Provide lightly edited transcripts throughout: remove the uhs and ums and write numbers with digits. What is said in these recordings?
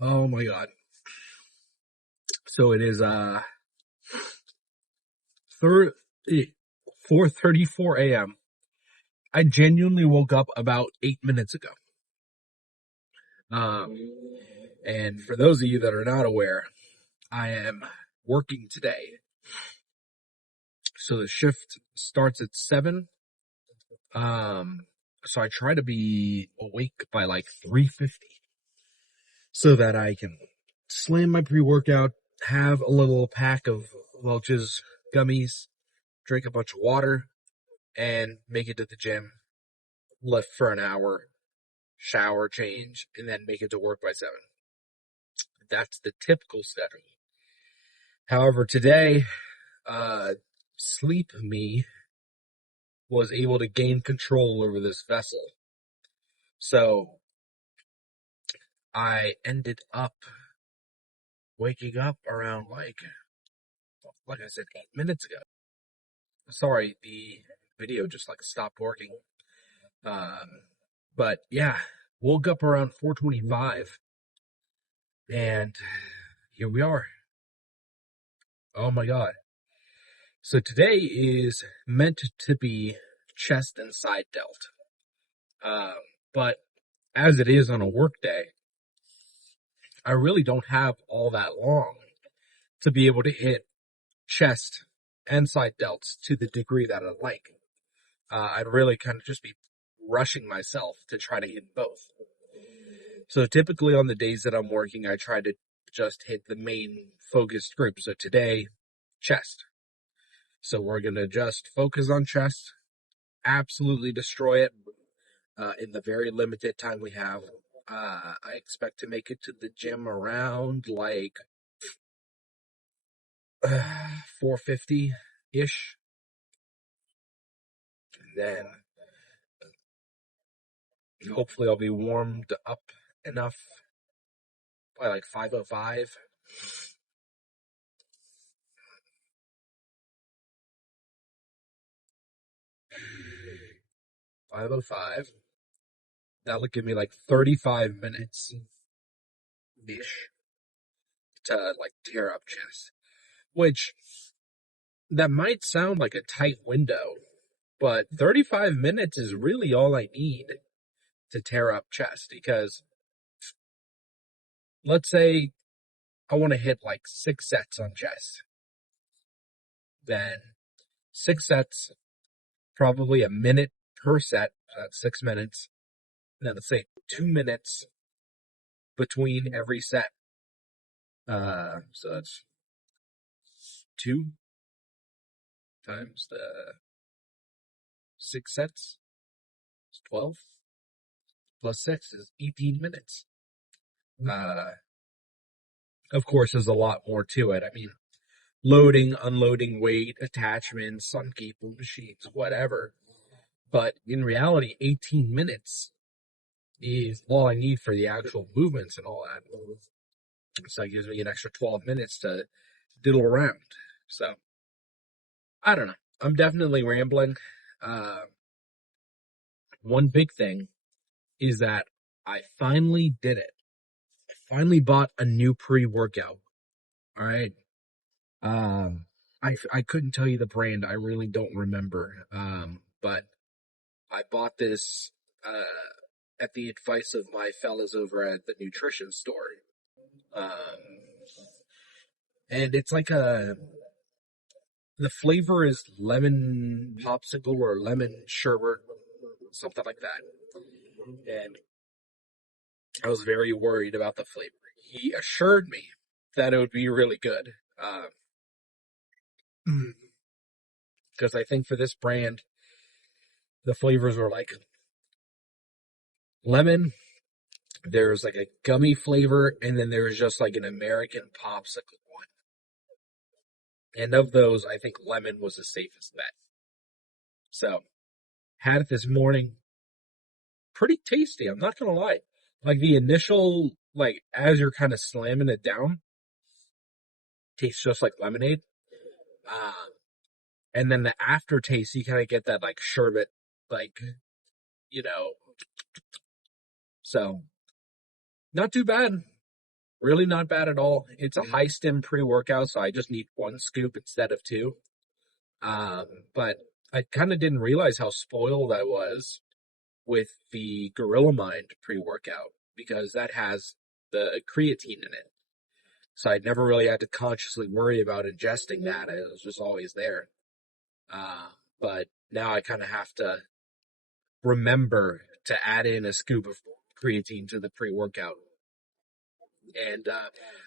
Oh my god. So it is 4:34 a.m. I genuinely woke up about 8 minutes ago. Um, and for those of you that are not aware, I am working today. So the shift starts at 7. So I try to be awake by like 3:50 so that I can slam my pre-workout, have a little pack of Welch's gummies, drink a bunch of water, and make it to the gym, lift for an hour, shower, change, and then make it to work by 7. That's the typical schedule. However, today, sleep me was able to gain control over this vessel. So I ended up waking up around like I said, 8 minutes ago. Sorry, the video just like stopped working. But yeah, woke up around 4:25, and here we are. Oh my god. So today is meant to be chest and side delt. But as it is on a work day, I really don't have all that long to be able to hit chest and side delts to the degree that I'd like. I'd really kind of just be rushing myself to try to hit both. So typically on the days that I'm working, I try to just hit the main focused group. So today, chest. So we're going to just focus on chest, absolutely destroy it in the very limited time we have. I expect to make it to the gym around like 4:50-ish. Then hopefully I'll be warmed up enough by like 5:05. That'll give me like 35 minutes ish to like tear up chest. Which that might sound like a tight window, but 35 minutes is really all I need to tear up chest, because let's say I want to hit like 6 sets on chest. Then 6 sets, probably a minute per set, so that's 6 minutes. And then let's say 2 minutes between every set. So that's 2 times the 6 sets. It's 12. Plus 6 is 18 minutes. Of course, there's a lot more to it. I mean, loading, unloading weight, attachments, sun keeping machines, whatever. But in reality, 18 minutes is all I need for the actual movements and all that. So it gives me an extra 12 minutes to diddle around. So, I don't know. I'm definitely rambling. One big thing is that I finally did it. I finally bought a new pre-workout. All right. I couldn't tell you the brand. I really don't remember. But I bought this at the advice of my fellas over at the nutrition store. And it's like the flavor is lemon popsicle or lemon sherbet, something like that. And I was very worried about the flavor. He assured me that it would be really good. Because I think for this brand, the flavors were like lemon, there's like a gummy flavor, and then there's just like an American popsicle one. And of those, I think lemon was the safest bet. So, had it this morning. Pretty tasty, I'm not gonna lie. Like the initial, like as you're kind of slamming it down, tastes just like lemonade. And then the aftertaste, you kind of get that like sherbet, like, you know. So, not too bad. Really not bad at all. It's a high stim pre-workout, so I just need one scoop instead of two. Um, but I kind of didn't realize how spoiled I was with the Gorilla Mind pre-workout because that has the creatine in it. So I never really had to consciously worry about ingesting that. It was just always there. Uh, but now I kind of have to remember to add in a scoop of creatine to the pre-workout. And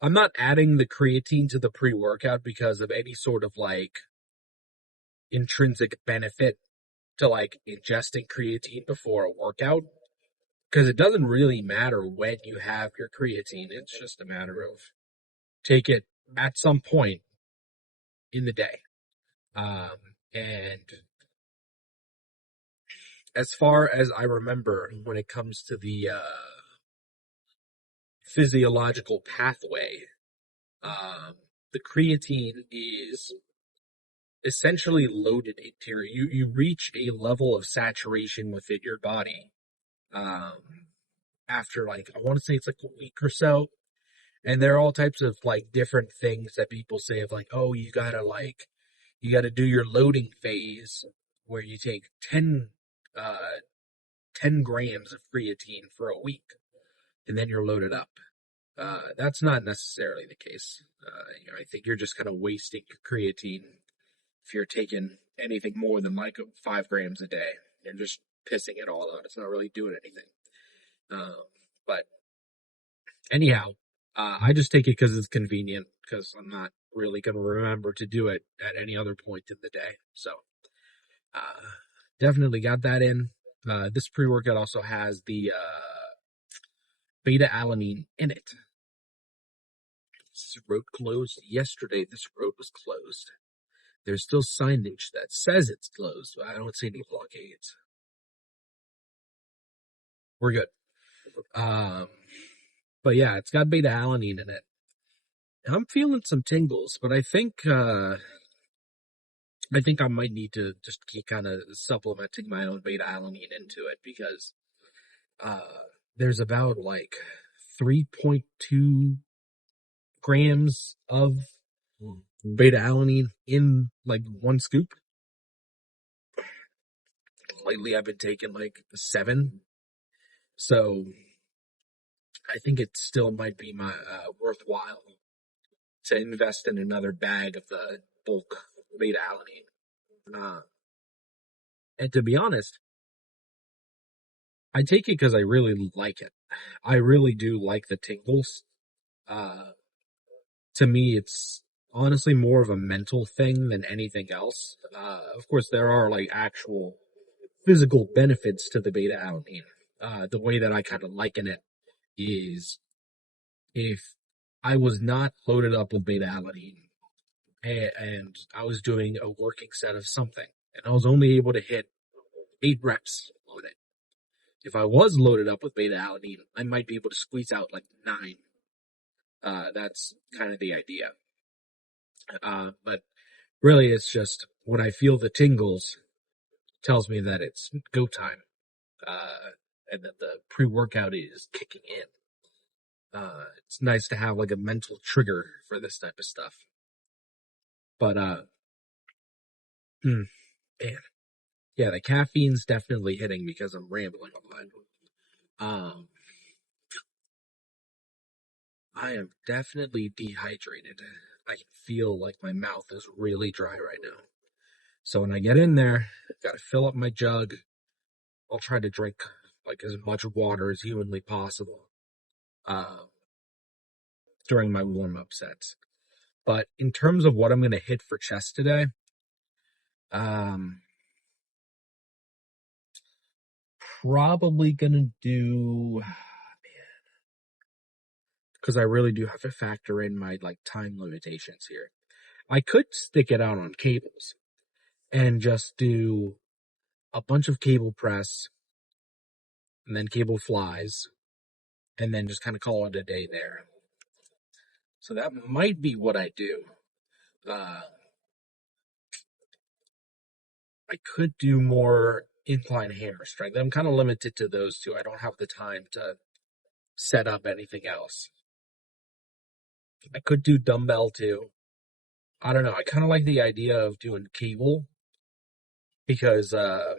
I'm not adding the creatine to the pre-workout because of any sort of like intrinsic benefit to like ingesting creatine before a workout. Because it doesn't really matter when you have your creatine. It's just a matter of take it at some point in the day. Um, and as far as I remember, when it comes to the physiological pathway, um, the creatine is essentially loaded into you reach a level of saturation within your body um, after like I want to say it's like a week or so. And there are all types of like different things that people say of like, oh, you gotta do your loading phase where you take uh 10 grams of creatine for a week and then you're loaded up. That's not necessarily the case. I think you're just kind of wasting creatine if you're taking anything more than like 5 grams a day. You're just pissing it all out. It's not really doing anything. But anyhow, I just take it because it's convenient because I'm not really going to remember to do it at any other point in the day. So, definitely got that in. This pre-workout also has the beta alanine in it. This road closed yesterday. This road was closed. There's still signage that says it's closed, but I don't see any blockades. We're good. But yeah, it's got beta alanine in it. I'm feeling some tingles, but I think I might need to just keep kind of supplementing my own beta alanine into it because there's about like 3.2 grams of beta alanine in like one scoop. Lately, I've been taking like 7, so I think it still might be my worthwhile to invest in another bag of the bulk beta alanine. And to be honest, I take it because I really like it. I really do like the tingles. Uh, to me, it's honestly more of a mental thing than anything else. Of course, there are like actual physical benefits to the beta alanine. The way that I kind of liken it is if I was not loaded up with beta alanine and I was doing a working set of something and I was only able to hit 8 reps on it. If I was loaded up with beta alanine, I might be able to squeeze out like 9. That's kind of the idea. But really, it's just when I feel the tingles, tells me that it's go time, and that the pre-workout is kicking in. It's nice to have like a mental trigger for this type of stuff. But man, yeah, the caffeine's definitely hitting because I'm rambling a lot. I am definitely dehydrated. I can feel like my mouth is really dry right now. So when I get in there, I've got to fill up my jug. I'll try to drink like as much water as humanly possible uh, during my warm up sets. But in terms of what I'm going to hit for chest today, um, probably going to do because I really do have to factor in my like time limitations here. I could stick it out on cables and just do a bunch of cable press and then cable flies and then just kind of call it a day there. So that might be what I do. Uh, I could do more incline hammer strength. I'm kind of limited to those two. I don't have the time to set up anything else. I could do dumbbell too. I don't know. I kind of like the idea of doing cable because I'll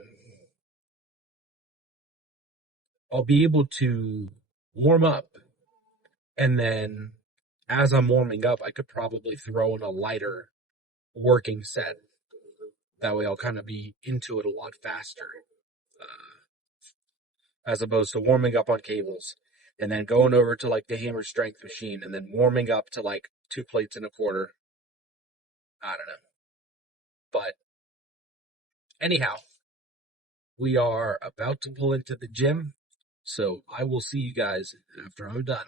be able to warm up, and then as I'm warming up, I could probably throw in a lighter working set. That way I'll kind of be into it a lot faster, as opposed to warming up on cables and then going over to like the hammer strength machine and then warming up to like 2 plates and a quarter. I don't know. But anyhow, we are about to pull into the gym, so I will see you guys after I'm done.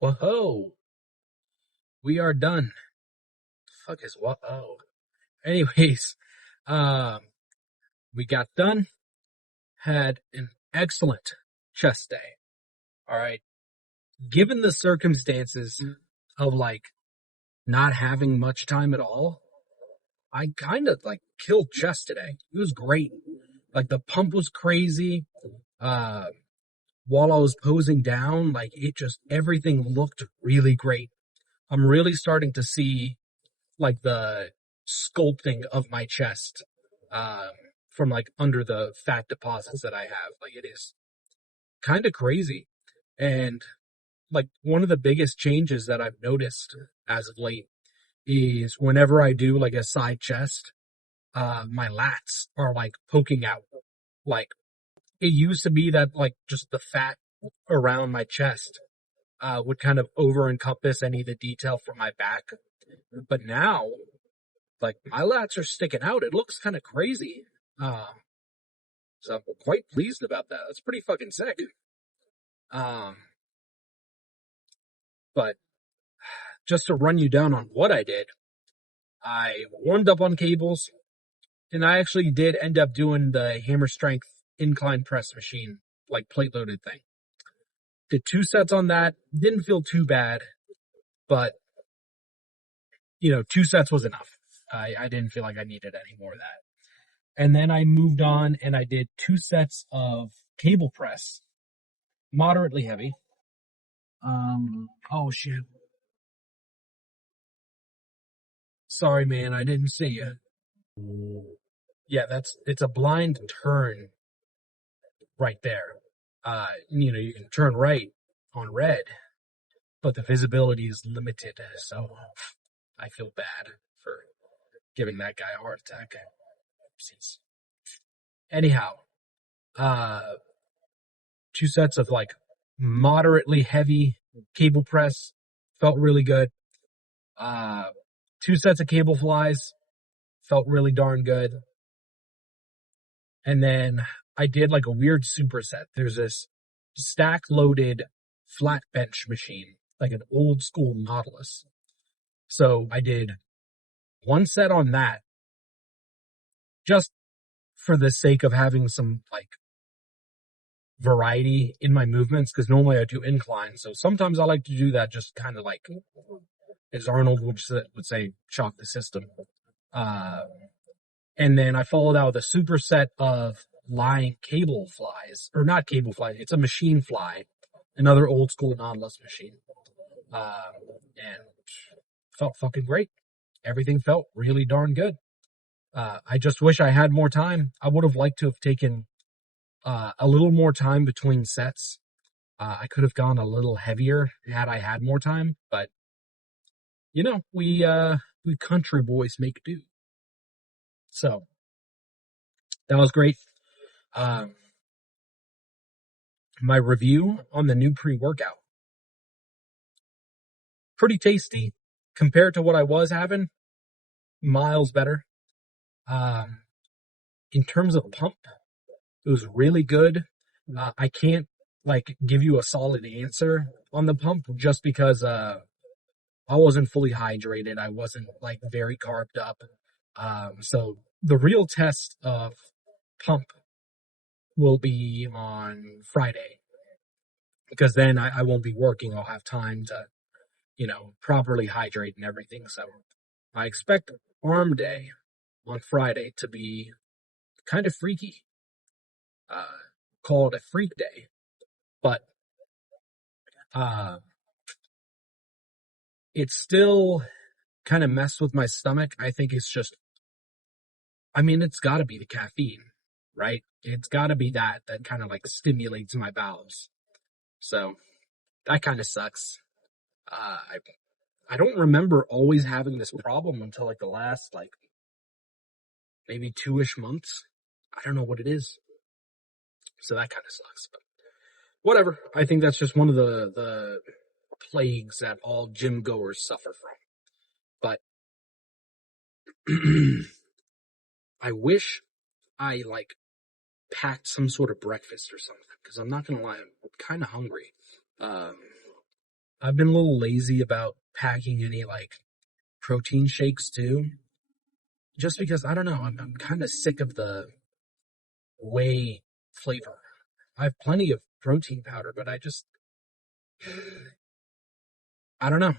Whoa, we are done. Fuck is what? Oh, anyways, um, we got done. Had an excellent chest day. All right, given the circumstances of like not having much time at all, I kind of like killed chest today. It was great. Like the pump was crazy. Uh, while I was posing down, like it just everything looked really great. I'm really starting to see like the sculpting of my chest um, from like under the fat deposits that I have. Like it is kind of crazy. And like one of the biggest changes that I've noticed as of late is whenever I do like a side chest, my lats are like poking out. Like it used to be that like just the fat around my chest would kind of over encompass any of the detail from my back. But now, like my lats are sticking out. It looks kind of crazy. So I'm quite pleased about that. That's pretty fucking sick. Um, but just to run you down on what I did, I warmed up on cables, and I actually did end up doing the hammer strength incline press machine, like plate loaded thing. Did 2 sets on that. Didn't feel too bad, but 2 sets was enough. I didn't feel like I needed any more of that. And then I moved on and I did 2 sets of cable press, moderately heavy. Oh shit. Sorry, man, I didn't see you. Yeah, it's a blind turn right there. You can turn right on red, but the visibility is limited, so I feel bad for giving that guy a heart attack. Anyhow, uh, 2 sets of like moderately heavy cable press felt really good. 2 sets of cable flies felt really darn good. And then I did like a weird superset. There's this stack loaded flat bench machine, like an old school Nautilus. So I did 1 set on that just for the sake of having some like variety in my movements, because normally I do incline. So sometimes I like to do that just kind of like, as Arnold would say, shock the system. Uh, and then I followed out with a superset of lying cable flies, or not cable flies. It's a machine fly, another old school Nautilus machine. And felt fucking great. Everything felt really darn good. I just wish I had more time. I would have liked to have taken a little more time between sets. I could have gone a little heavier had I had more time, but we country boys make do. So that was great. My review on the new pre-workout. Pretty tasty compared to what I was having. Miles better. In terms of pump, it was really good. I can't like give you a solid answer on the pump just because I wasn't fully hydrated. I wasn't like very carved up. So the real test of pump will be on Friday, because then I won't be working. I'll have time to, properly hydrate and everything. So I expect arm day on Friday to be kind of freaky. Call it a freak day. But it's still kind of messed with my stomach. I think it's just, I mean, it's got to be the caffeine, right? It's got to be that kind of like stimulates my bowels. So that kind of sucks. I don't remember always having this problem until like the last like maybe 2-ish months. I don't know what it is. So that kind of sucks, but whatever. I think that's just one of the plagues that all gym goers suffer from. But I wish I like packed some sort of breakfast or something, because I'm not gonna lie, I'm kind of hungry. Um, I've been a little lazy about packing any like protein shakes too, just because I don't know. I'm kind of sick of the whey flavor. I have plenty of protein powder, but I don't know.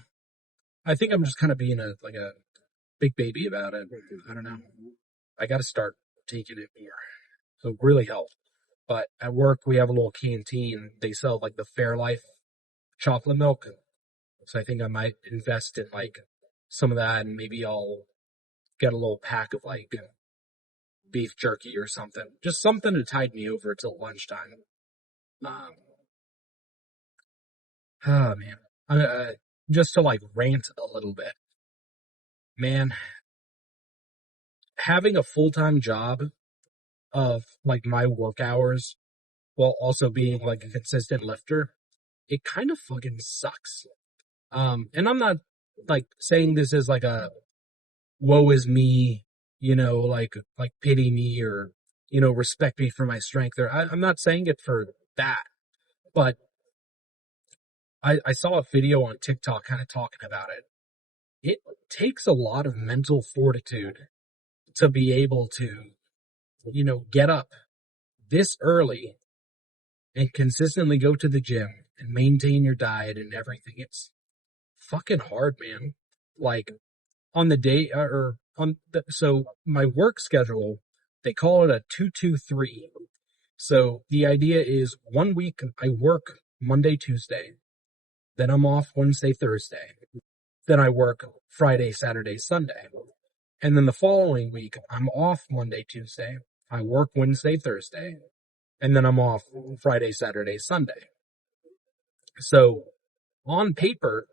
I think I'm just kind of being a big baby about it. I don't know. I got to start taking it more. So really help. But at work, we have a little canteen. They sell like the Fairlife chocolate milk. So I think I might invest in like some of that, and maybe I'll get a little pack of like beef jerky or something. Just something to tide me over till lunchtime. Um, oh man. Just to like rant a little bit. Man, having a full-time job of like my work hours while also being like a consistent lifter, it kind of fucking sucks. And I'm not like saying this is like a woe is me, like pity me or, respect me for my strength. Or I'm not saying it for that, but I saw a video on TikTok kind of talking about it. It takes a lot of mental fortitude to be able to, get up this early and consistently go to the gym and maintain your diet and everything. It's fucking hard, man. Like on the day or on the, so my work schedule, they call it a 2-2-3. So the idea is 1 week I work Monday, Tuesday, then I'm off Wednesday, Thursday. Then I work Friday, Saturday, Sunday. And then the following week I'm off Monday, Tuesday. I work Wednesday, Thursday, and then I'm off Friday, Saturday, Sunday. So on paper,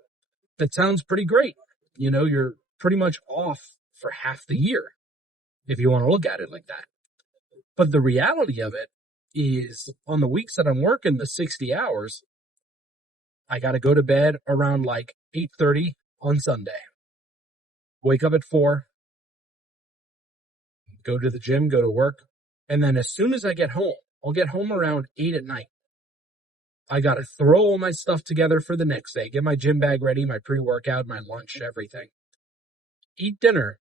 that sounds pretty great. You're pretty much off for half the year if you want to look at it like that. But the reality of it is on the weeks that I'm working the 60 hours, I got to go to bed around like 8:30 on Sunday. Wake up at 4, go to the gym, go to work. And then as soon as I get home, I'll get home around 8 at night. I got to throw all my stuff together for the next day, get my gym bag ready, my pre-workout, my lunch, everything. Eat dinner,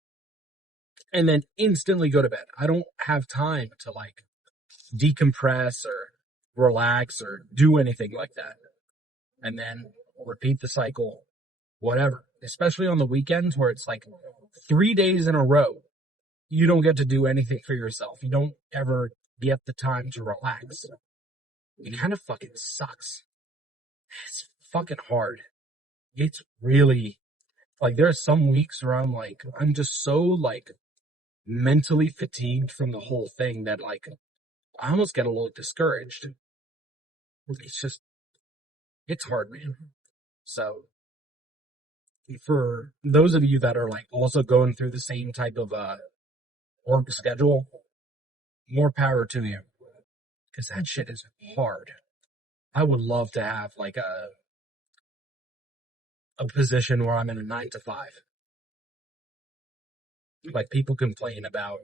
and then instantly go to bed. I don't have time to like decompress or relax or do anything like that. And then repeat the cycle, whatever. Especially on the weekends where it's like 3 days in a row, you don't get to do anything for yourself. You don't ever get the time to relax. It kind of fucking sucks. It's fucking hard. It's really like there's some weeks where I'm just so like mentally fatigued from the whole thing that like I almost get a little discouraged. It's hard, man. So for those of you that are like also going through the same type of work schedule, more power to you, because that shit is hard. I would love to have like a position where I'm in a 9 to 5. Like people complain about,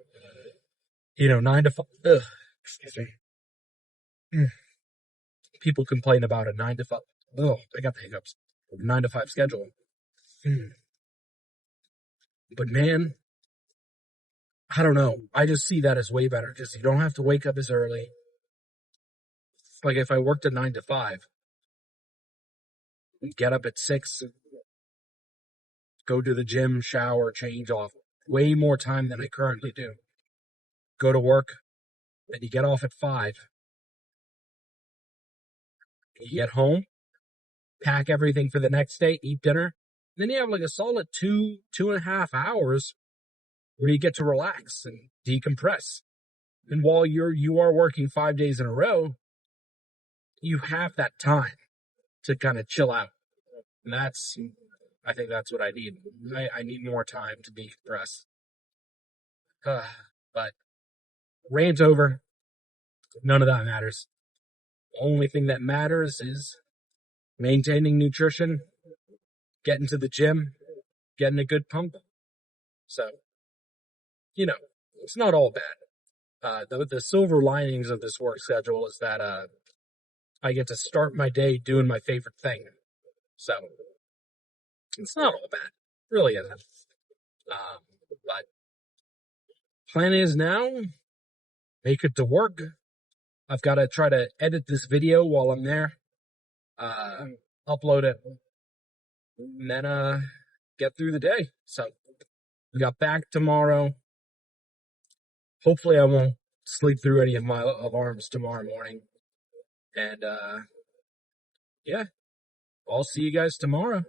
9 to 5. Ugh, excuse me. People complain about a 9 to 5. Oh, I got the hiccups. 9 to 5 schedule. But man, I don't know. I just see that as way better because you don't have to wake up as early. Like if I worked a 9 to 5, get up at 6, go to the gym, shower, change off. Way more time than I currently do. Go to work, then you get off at 5. You get home, pack everything for the next day, eat dinner, Then you have like a solid 2.5 hours where you get to relax and decompress. And while you are working 5 days in a row, you have that time to kind of chill out. And I think that's what I need. I need more time to decompress. But rant over. None of that matters. The only thing that matters is maintaining nutrition, getting to the gym, getting a good pump. So, it's not all bad. The silver linings of this work schedule is that I get to start my day doing my favorite thing. So, it's not all bad. It really isn't. But plan is now, make it to work. I've got to try to edit this video while I'm there, upload it, and then get through the day. So, we got back tomorrow. Hopefully I won't sleep through any of my alarms tomorrow morning. And, yeah, I'll see you guys tomorrow.